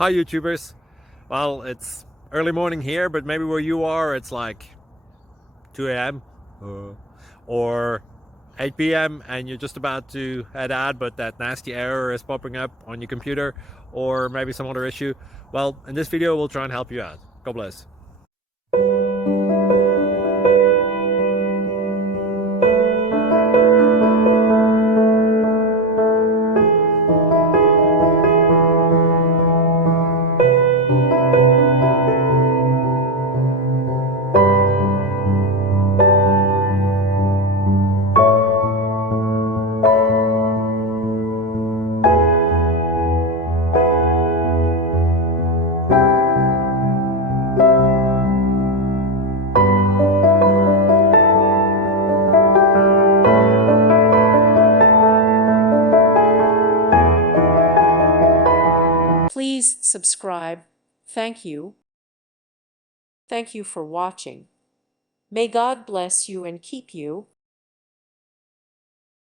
Hi YouTubers. Well, it's early morning here, but maybe where you are it's like 2 a.m. Or 8 p.m. and you're just about to head out, but that nasty error is popping up on your computer, or maybe some other issue. Well, in this video we'll try and help you out. God bless. Please subscribe. Thank you. Thank you for watching. May God bless you and keep you.